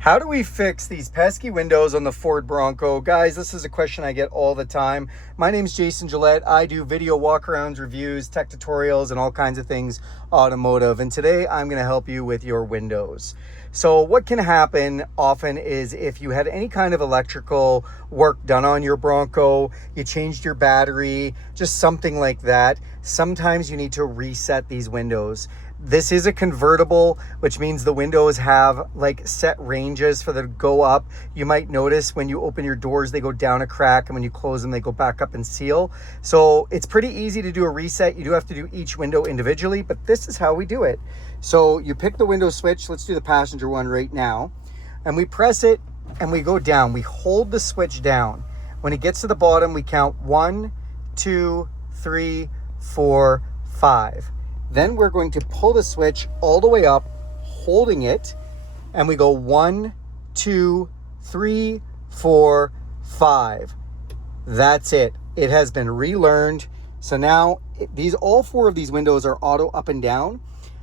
How do we fix these pesky windows on the Ford Bronco? Guys, this is a question I get all the time. My name is Jason Gillett. I do video walkarounds, reviews, tech tutorials, and all kinds of things automotive. And today I'm going to help you with your windows. So what can happen often is if you had any kind of electrical work done on your Bronco, you changed your battery, just something like that, sometimes you need to reset these windows. This is a convertible, which means the windows have like set ranges for them to go up. You might notice when you open your doors, they go down a crack, and when you close them, they go back up and seal. So it's pretty easy to do a reset. You do have to do each window individually, but this is how we do it. So you pick the window switch. Let's do the passenger one right now. And we press it and we go down. We hold the switch down. When it gets to the bottom, we count 1, 2, 3, 4, 5. Then we're going to pull the switch all the way up, holding it, and we go 1, 2, 3, 4, 5. That's it. It has been relearned. So now all four of these windows are auto up and down,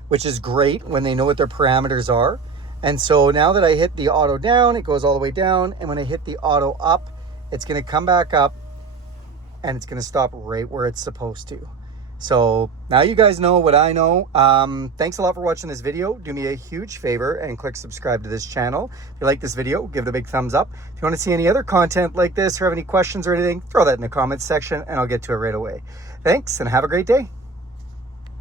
which is great when they know what their parameters are. And so now that I hit the auto down, it goes all the way down. And when I hit the auto up, it's going to come back up and it's going to stop right where it's supposed to. So now you guys know what I know. Thanks a lot for watching this video. Do me a huge favor and click subscribe to this channel. If you like this video, give it a big thumbs up. If you want to see any other content like this or have any questions or anything, throw that in the comments section and I'll get to it right away. Thanks and have a great day.